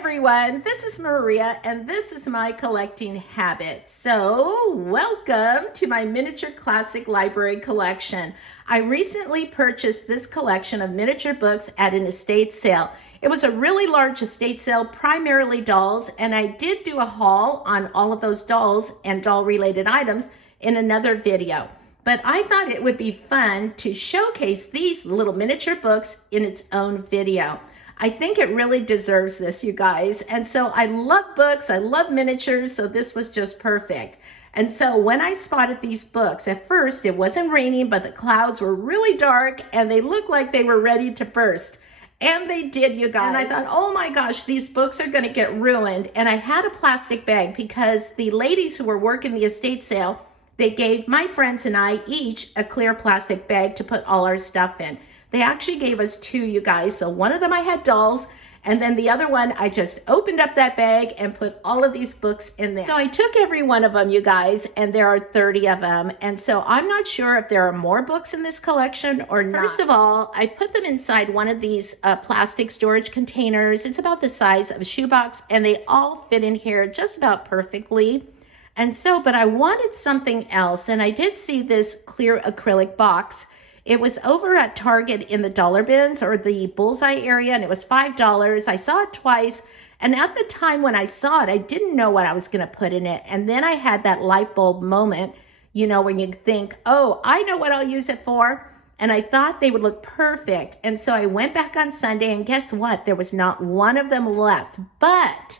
everyone, this is Maria and this is my collecting habit. So welcome to my miniature classic library collection. I recently purchased this collection of miniature books at an estate sale. It was a really large estate sale, primarily dolls, and I did do a haul on all of those dolls and doll related items in another video. But I thought it would be fun to showcase these little miniature books in its own video. I think it really deserves this, you guys. And so I love books, I love miniatures, so this was just perfect. And so when I spotted these books, at first it wasn't raining, but the clouds were really dark and they looked like they were ready to burst. And they did, you guys. And I thought, oh my gosh, these books are gonna get ruined. And I had a plastic bag because the ladies who were working the estate sale, they gave my friends and I each a clear plastic bag to put all our stuff in. They actually gave us two, you guys. So one of them I had dolls, and then the other one I just opened up that bag and put all of these books in there. So I took every one of them, you guys, and there are 30 of them. And so I'm not sure if there are more books in this collection or not. First of all, I put them inside one of these plastic storage containers. It's about the size of a shoebox, and they all fit in here just about perfectly. And so, but I wanted something else, and I did see this clear acrylic box. It was over at Target in the dollar bins or the bullseye area, and it was $5. I saw it twice, and at the time when I saw it, I didn't know what I was going to put in it. And then I had that light bulb moment, you know, when you think, oh, I know what I'll use it for. And I thought they would look perfect. And so I went back on Sunday, and guess what? There was not one of them left. But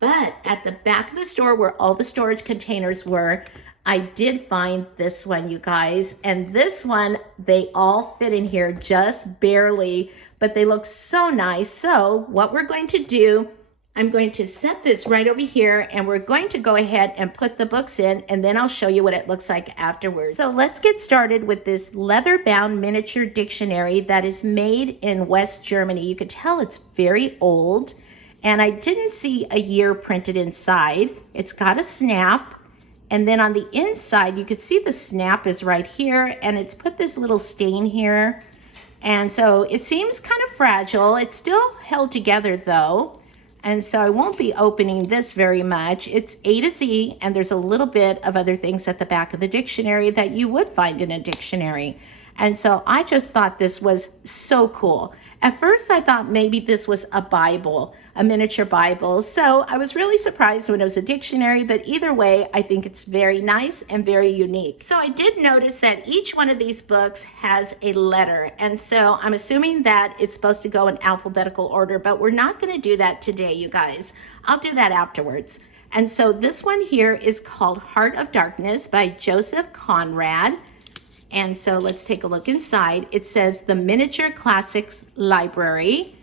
at the back of the store where all the storage containers were, I did find this one, you guys, and this one, they all fit in here just barely, but they look so nice. So what we're going to do, I'm going to set this right over here, and we're going to go ahead and put the books in, and then I'll show you what it looks like afterwards. So let's get started with this leather-bound miniature dictionary that is made in West Germany. You could tell it's very old, and I didn't see a year printed inside. It's got a snap. And then on the inside, you could see the snap is right here, and it's put this little stain here. And so it seems kind of fragile. It's still held together though. And so I won't be opening this very much. It's A to Z, and there's a little bit of other things at the back of the dictionary that you would find in a dictionary. And so I just thought this was so cool. At first I thought maybe this was a Bible, a miniature Bible. So I was really surprised when it was a dictionary, but either way, I think it's very nice and very unique. So I did notice that each one of these books has a letter. And so I'm assuming that it's supposed to go in alphabetical order, but we're not gonna do that today, you guys. I'll do that afterwards. And so this one here is called Heart of Darkness by Joseph Conrad. And so let's take a look inside. It says the Miniature Classics Library.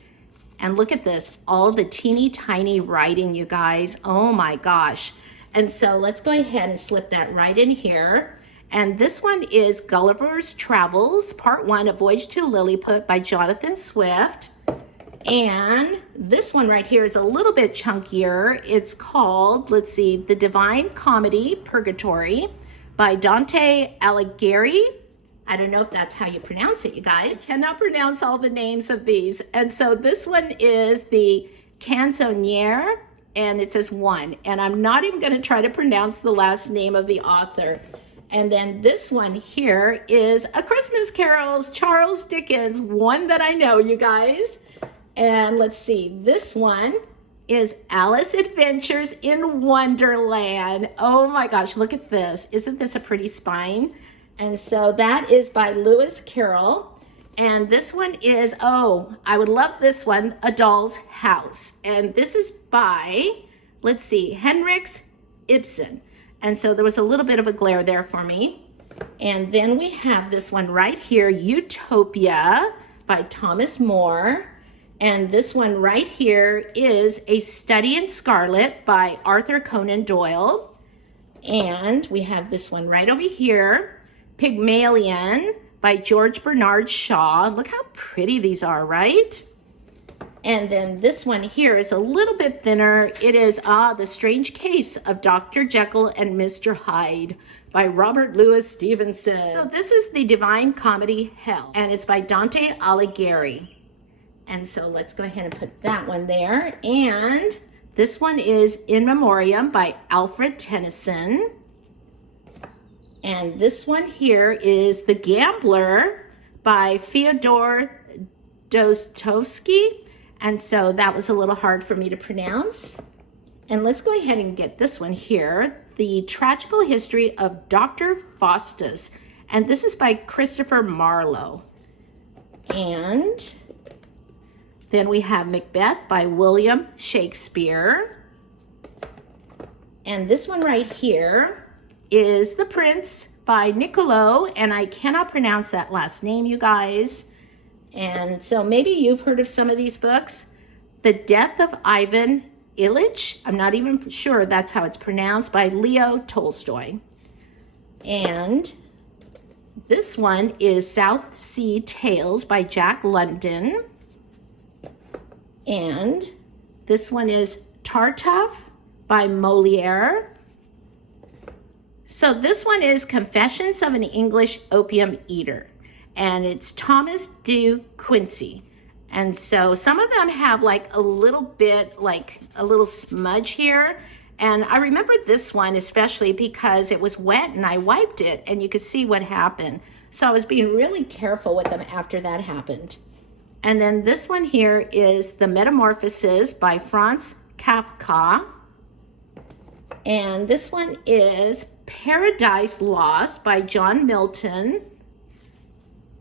And look at this, all the teeny tiny writing, you guys. Oh my gosh. And so let's go ahead and slip that right in here. And this one is Gulliver's Travels, Part 1, A Voyage to Lilliput by Jonathan Swift. And this one right here is a little bit chunkier. It's called, let's see, The Divine Comedy, Purgatory by Dante Alighieri. I don't know if that's how you pronounce it, you guys. I cannot pronounce all the names of these. And so this one is the Canzoniere, and it says 1. And I'm not even gonna try to pronounce the last name of the author. And then this one here is A Christmas Carol, Charles Dickens, one that I know, you guys. And let's see, this one is Alice Adventures in Wonderland. Oh my gosh, look at this. Isn't this a pretty spine? And so that is by Lewis Carroll. And this one is, oh, I would love this one, A Doll's House. And this is by, let's see, Henrik Ibsen. And so there was a little bit of a glare there for me. And then we have this one right here, Utopia by Thomas More. And this one right here is A Study in Scarlet by Arthur Conan Doyle. And we have this one right over here, Pygmalion by George Bernard Shaw. Look how pretty these are, right? And then this one here is a little bit thinner. It is The Strange Case of Dr. Jekyll and Mr. Hyde by Robert Louis Stevenson. So this is The Divine Comedy, Hell, and it's by Dante Alighieri. And so let's go ahead and put that one there. And this one is In Memoriam by Alfred Tennyson. And this one here is The Gambler by Fyodor Dostoevsky. And so that was a little hard for me to pronounce. And let's go ahead and get this one here, The Tragical History of Dr. Faustus. And this is by Christopher Marlowe. And then we have Macbeth by William Shakespeare. And this one right here is The Prince by Niccolo, and I cannot pronounce that last name, you guys. And so maybe you've heard of some of these books. The Death of Ivan Ilyich, I'm not even sure that's how it's pronounced, by Leo Tolstoy. And this one is South Sea Tales by Jack London. And this one is Tartuffe by Molière. So this one is Confessions of an English Opium Eater, and it's Thomas de Quincey. And so some of them have like a little bit, like a little smudge here. And I remember this one especially because it was wet and I wiped it and you could see what happened. So I was being really careful with them after that happened. And then this one here is The Metamorphoses by Franz Kafka. And this one is Paradise Lost by John Milton.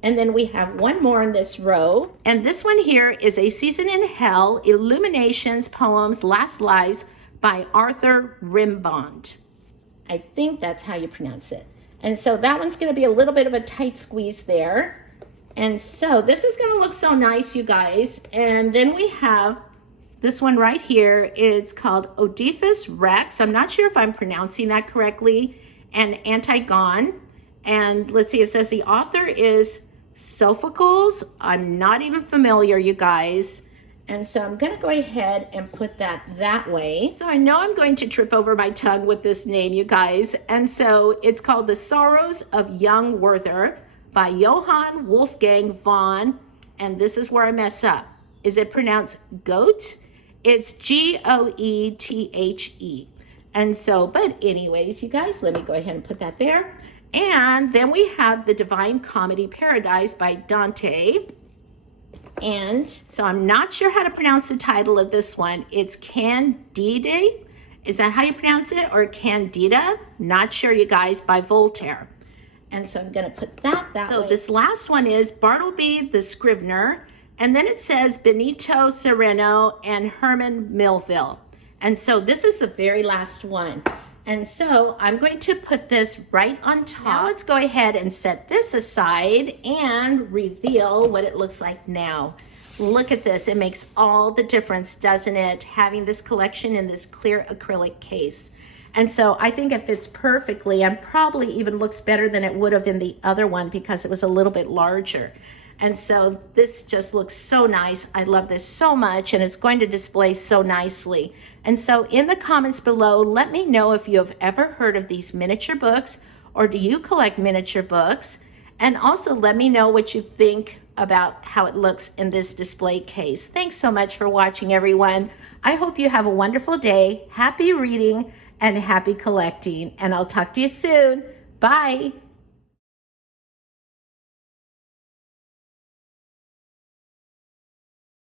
And then we have one more in this row. And this one here is A Season in Hell, Illuminations, Poems, Last Lives by Arthur Rimbaud. I think that's how you pronounce it. And so that one's going to be a little bit of a tight squeeze there. And so this is going to look so nice, you guys. And then we have this one right here. It's called Oedipus Rex. I'm not sure if I'm pronouncing that correctly. And Antigone. And let's see, it says the author is Sophocles. I'm not even familiar, you guys. And so I'm going to go ahead and put that way. So I know I'm going to trip over my tongue with this name, you guys. And so it's called The Sorrows of Young Werther by Johann Wolfgang von, and this is where I mess up. Is it pronounced goat? It's Goethe. And so, but anyways, you guys, let me go ahead and put that there. And then we have The Divine Comedy Paradise by Dante. And so I'm not sure how to pronounce the title of this one. It's Candide. Is that how you pronounce it? Or Candida? Not sure, you guys, by Voltaire. And so I'm going to put that way. So this last one is Bartleby the Scrivener. And then it says Benito Sereno and Herman Melville. And so this is the very last one. And so I'm going to put this right on top. Now let's go ahead and set this aside and reveal what it looks like now. Look at this. It makes all the difference, doesn't it? Having this collection in this clear acrylic case. And so I think it fits perfectly and probably even looks better than it would have in the other one because it was a little bit larger. And so this just looks so nice. I love this so much, and it's going to display so nicely. And so in the comments below, let me know if you have ever heard of these miniature books, or do you collect miniature books? And also let me know what you think about how it looks in this display case. Thanks so much for watching, everyone. I hope you have a wonderful day. Happy reading and happy collecting. And I'll talk to you soon. Bye.